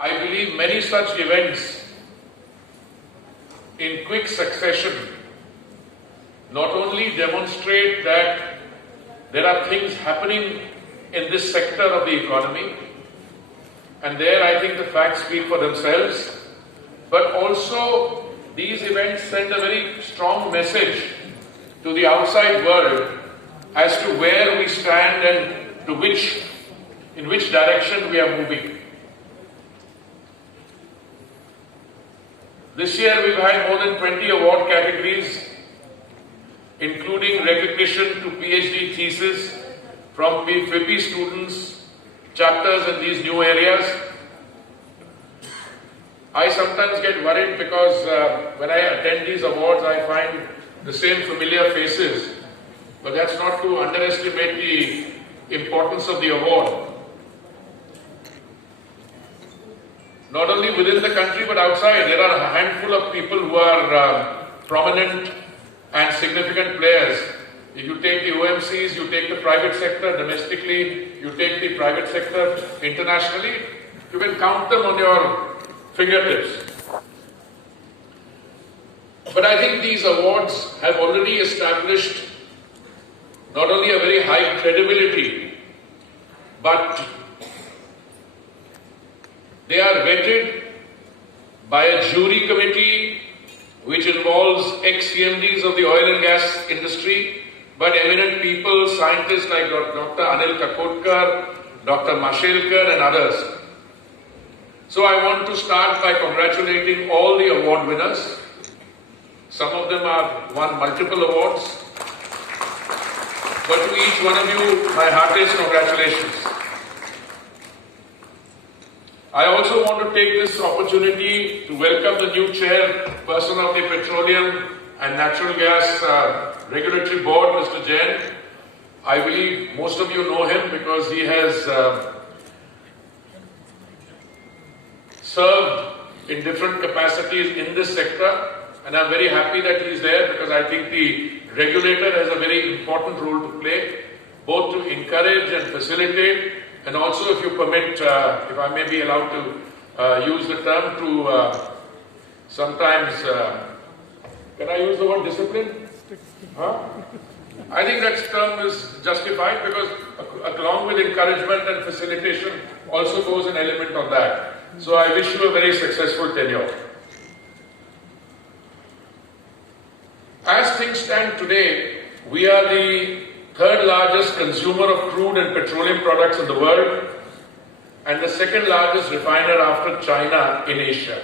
I believe many such events in quick succession not only demonstrate that there are things happening in this sector of the economy, and there I think the facts speak for themselves, but also these events send a very strong message to the outside world as to where we stand and in which direction we are moving. This year we've had more than 20 award categories, including recognition to PhD thesis from FIPI students, chapters in these new areas. I sometimes get worried because when I attend these awards I find the same familiar faces, but that's not to underestimate the importance of the award. Not only within the country but outside, there are a handful of people who are prominent and significant players. If you take the OMCs, you take the private sector domestically, you take the private sector internationally, you can count them on your fingertips. But I think these awards have already established not only a very high credibility, but they are vetted by a jury committee which involves ex-CMDs of the oil and gas industry, but eminent people, scientists like Dr. Anil Kakotkar, Dr. Mashelkar and others. So I want to start by congratulating all the award winners. Some of them have won multiple awards, but to each one of you, my heartiest congratulations. I also want to take this opportunity to welcome the new chairperson of the Petroleum and Natural Gas Regulatory Board, Mr. Jain. I believe most of you know him because he has served in different capacities in this sector, and I'm very happy that he's there because I think the regulator has a very important role to play, both to encourage and facilitate, and also, if you permit, if I may be allowed to use the term, to sometimes, can I use the word discipline? Huh? I think that term is justified because along with encouragement and facilitation also goes an element of that. So I wish you a very successful tenure. As things stand today, we are the third largest consumer of crude and petroleum products in the world and the second largest refiner after China in Asia.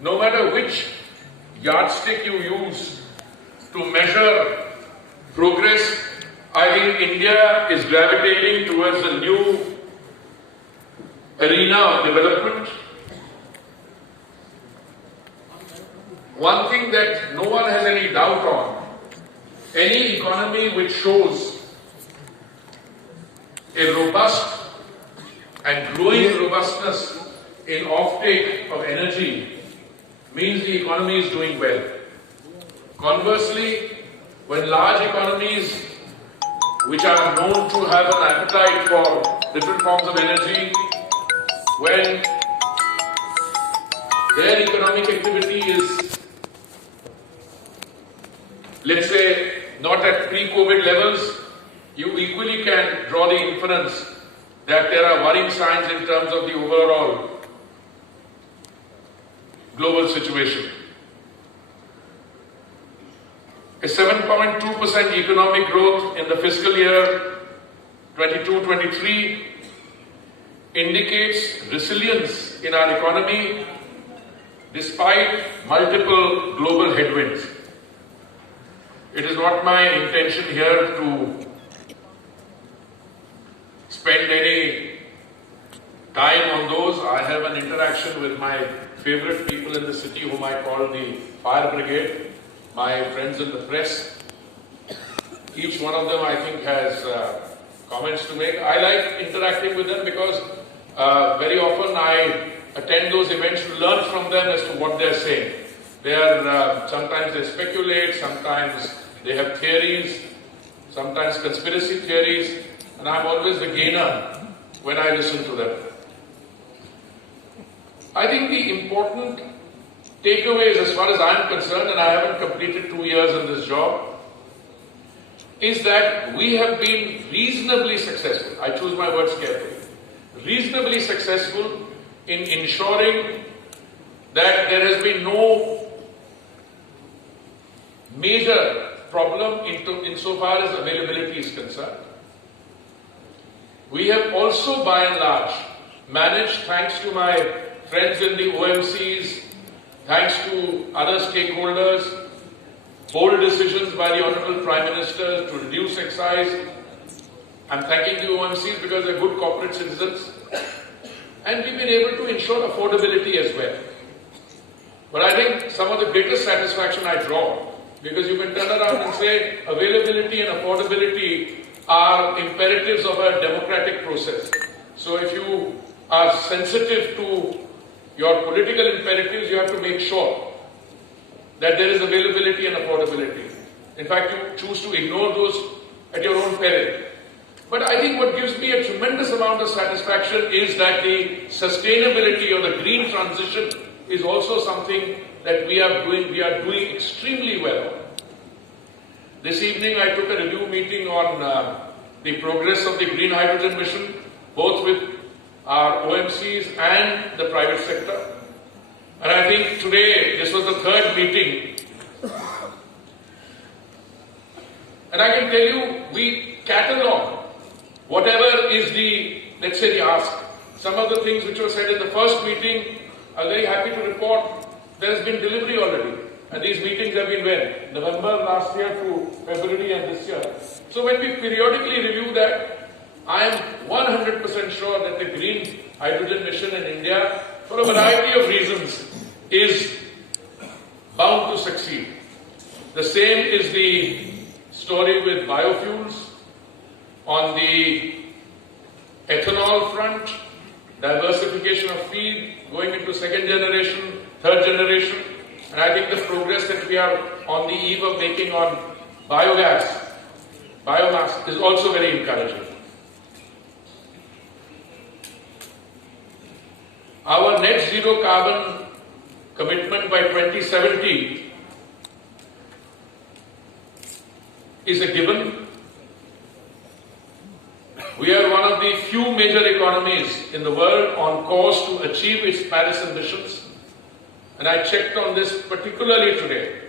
No matter which yardstick you use to measure progress, I think India is gravitating towards a new arena of development. One thing that no one has any doubt on, any economy which shows a robust and growing robustness in offtake of energy means the economy is doing well. Conversely, when large economies which are known to have an appetite for different forms of energy, when their economic activity is, let's say, not at pre-COVID levels, you equally can draw the inference that there are worrying signs in terms of the overall global situation. A 7.2% economic growth in the fiscal year 22-23 indicates resilience in our economy despite multiple global headwinds. It is not my intention here to spend any time on those. I have an interaction with my favorite people in the city whom I call the fire brigade, my friends in the press. Each one of them I think has comments to make. I like interacting with them because very often I attend those events to learn from them as to what they're saying. They are, sometimes they speculate, sometimes they have theories, sometimes conspiracy theories, and I'm always the gainer when I listen to them. I think the important takeaways as far as I am concerned, and I haven't completed 2 years in this job, is that we have been reasonably successful. I choose my words carefully. Reasonably successful in ensuring that there has been no major problem insofar as availability is concerned. We have also, by and large, managed, thanks to my friends in the OMCs, thanks to other stakeholders, bold decisions by the Honorable Prime Minister to reduce excise. I'm thanking the OMCs because they're good corporate citizens. And we've been able to ensure affordability as well. But I think some of the greatest satisfaction I draw, because you can turn around and say availability and affordability are imperatives of a democratic process. So if you are sensitive to your political imperatives, you have to make sure that there is availability and affordability. In fact, you choose to ignore those at your own peril. But I think what gives me a tremendous amount of satisfaction is that the sustainability or the green transition is also something that we are doing extremely well. This evening I took a review meeting on the progress of the green hydrogen mission, both with our OMCs and the private sector. And I think today, this was the third meeting. And I can tell you, we catalog whatever is the, let's say, the ask. Some of the things which were said in the first meeting, I'm very happy to report there has been delivery already. And these meetings have been when? November last year to February and this year. So when we periodically review that, I am 100% sure that the green hydrogen mission in India, for a variety of reasons, is bound to succeed. The same is the story with biofuels. On the ethanol front, diversification of feed, going into second generation, third generation, and I think the progress that we are on the eve of making on biomass is also very encouraging. Our net zero carbon commitment by 2070 is a given. We are one of the few major economies in the world on course to achieve its Paris ambitions. And I checked on this particularly today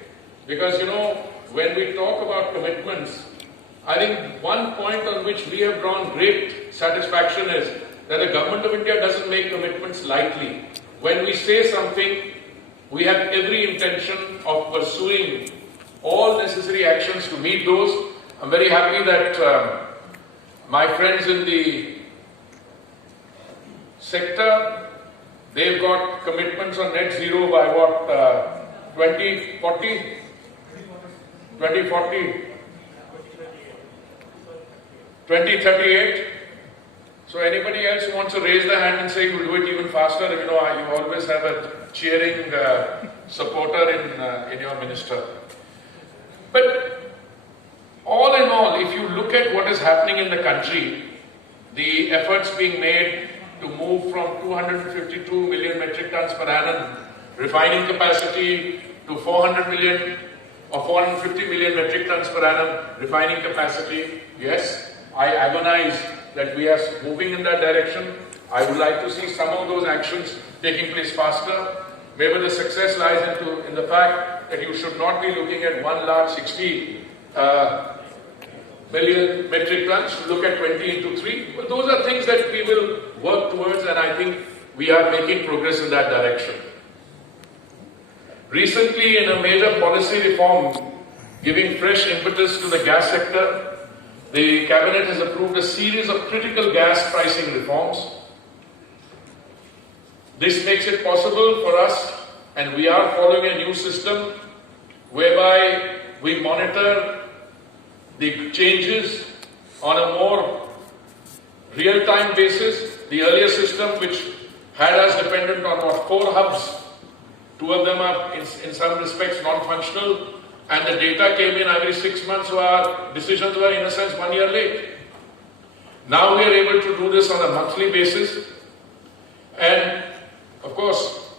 because, when we talk about commitments, I think one point on which we have drawn great satisfaction is that the Government of India doesn't make commitments lightly. When we say something, we have every intention of pursuing all necessary actions to meet those. I'm very happy that my friends in the sector, they've got commitments on net zero by what, 2040? 2038. So anybody else who wants to raise their hand and say you'll do it even faster, you always have a cheering supporter in your minister. But all in all, if you look at what is happening in the country, the efforts being made to move from 252 million metric tons per annum refining capacity to 400 million or 450 million metric tons per annum refining capacity, yes, I agonize that we are moving in that direction. I would like to see some of those actions taking place faster. Maybe the success lies in the fact that you should not be looking at one large 60 million metric tons, look at 20 into 3. But those are things that we will work towards, and I think we are making progress in that direction. Recently, in a major policy reform giving fresh impetus to the gas sector, the Cabinet has approved a series of critical gas pricing reforms. This makes it possible for us, and we are following a new system whereby we monitor the changes on a more real-time basis. The earlier system, which had us dependent on 4 hubs, 2 of them are in some respects non-functional, and the data came in every 6 months, so our decisions were in a sense 1 year late. Now we are able to do this on a monthly basis, and of course,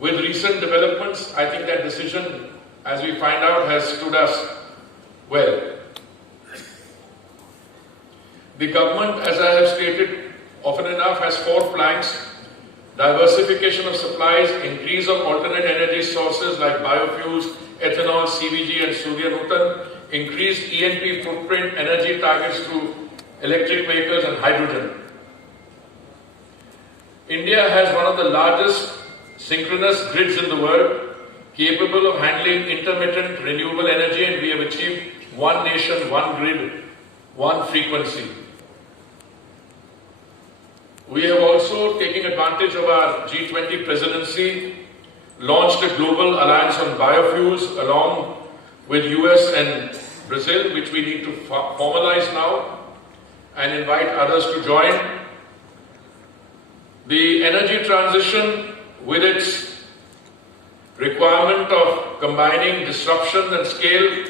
with recent developments, I think that decision, as we find out, has stood us well. The government, as I have stated often enough, has 4 planks: diversification of supplies, increase of alternate energy sources like biofuels, ethanol, CBG and Surya Nutan, increased E&P footprint, energy targets through electric vehicles and hydrogen. India has one of the largest synchronous grids in the world, capable of handling intermittent renewable energy, and we have achieved one nation, one grid, one frequency. We have also, taking advantage of our G20 presidency, launched a global alliance on biofuels along with US and Brazil, which we need to formalize now and invite others to join. The energy transition, with its requirement of combining disruption and scale,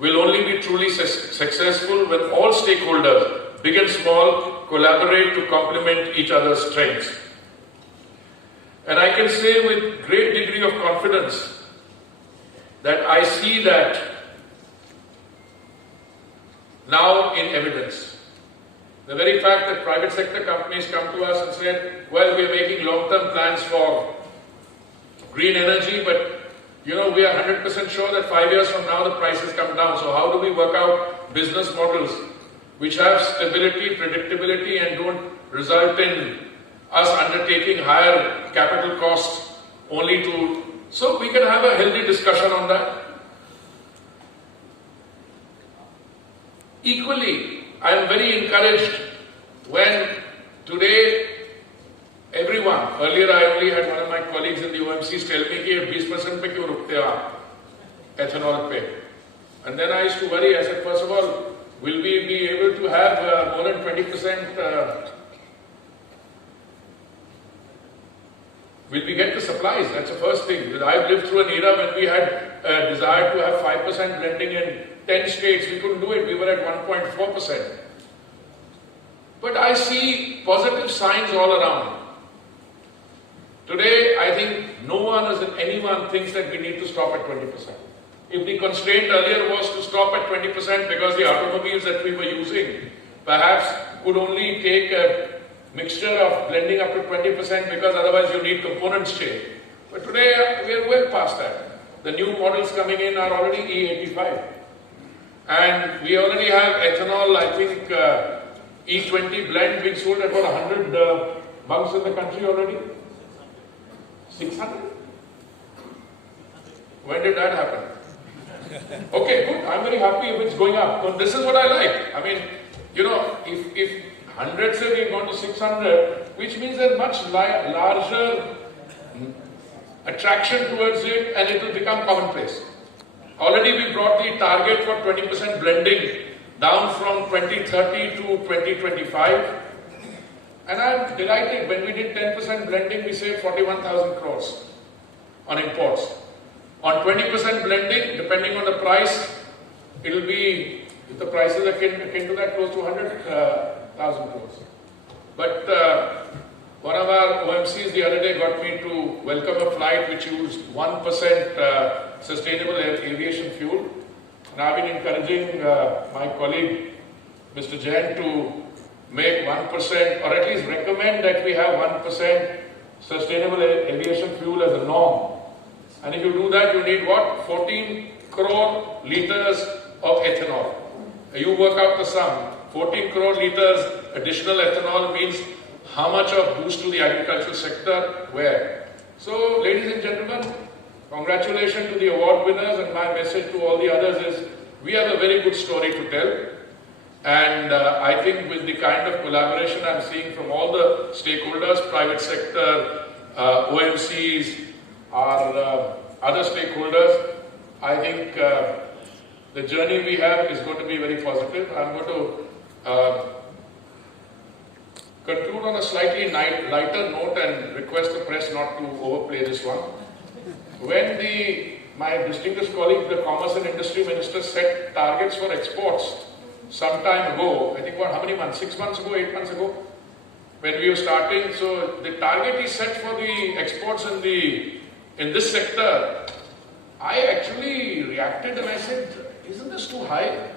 will only be truly successful when all stakeholders, big and small, collaborate to complement each other's strengths. And I can say with great degree of confidence that I see that now in evidence. The very fact that private sector companies come to us and say, well, we are making long-term plans for green energy, but we are 100% sure that 5 years from now the prices come down. So how do we work out business models which have stability, predictability, and don't result in us undertaking higher capital costs only to... So we can have a healthy discussion on that. Equally, I am very encouraged when today everyone, earlier I only had one of my colleagues in the OMCs tell me कि 20% पे क्यों रुकते हो आप ethanol पे, and then I used to worry. I said, first of all, will we be able to have more than 20%? Will we get the supplies? That's the first thing. I've lived through an era when we had a desire to have 5% blending in 10 states. We couldn't do it. We were at 1.4%. But I see positive signs all around. Today, I think no one as in anyone thinks that we need to stop at 20%. If the constraint earlier was to stop at 20% because the automobiles that we were using perhaps could only take a mixture of blending up to 20% because otherwise you need components change. But today we are well past that. The new models coming in are already E85. And we already have ethanol, I think E20 blend being sold at about 100 bunks in the country already. 600? When did that happen? Okay, good. I'm very happy if it's going up. So this is what I like. I mean, if 100 say we've gone to 600, which means there's much larger attraction towards it and it will become commonplace. Already we brought the target for 20% blending down from 2030 to 2025. And I'm delighted. When we did 10% blending, we saved 41,000 crores on imports. On 20% blending, depending on the price, it will be, if the prices are akin to that, close to 100,000 crores. But one of our OMCs the other day got me to welcome a flight which used 1% sustainable aviation fuel. And I've been encouraging my colleague, Mr. Jain, to make 1%, or at least recommend that we have 1% sustainable aviation fuel as a norm. And if you do that, you need what? 14 crore liters of ethanol. You work out the sum. 14 crore liters additional ethanol means how much of boost to the agricultural sector, where? So, ladies and gentlemen, congratulations to the award winners, and my message to all the others is, we have a very good story to tell. And I think with the kind of collaboration I'm seeing from all the stakeholders, private sector, OMCs, our other stakeholders, I think the journey we have is going to be very positive. I'm going to conclude on a slightly lighter note and request the press not to overplay this one. When my distinguished colleague, the Commerce and Industry Minister, set targets for exports some time ago, I think how many months? 6 months ago, 8 months ago, when we were starting. So the target is set for the exports in this sector. I actually reacted and I said, isn't this too high?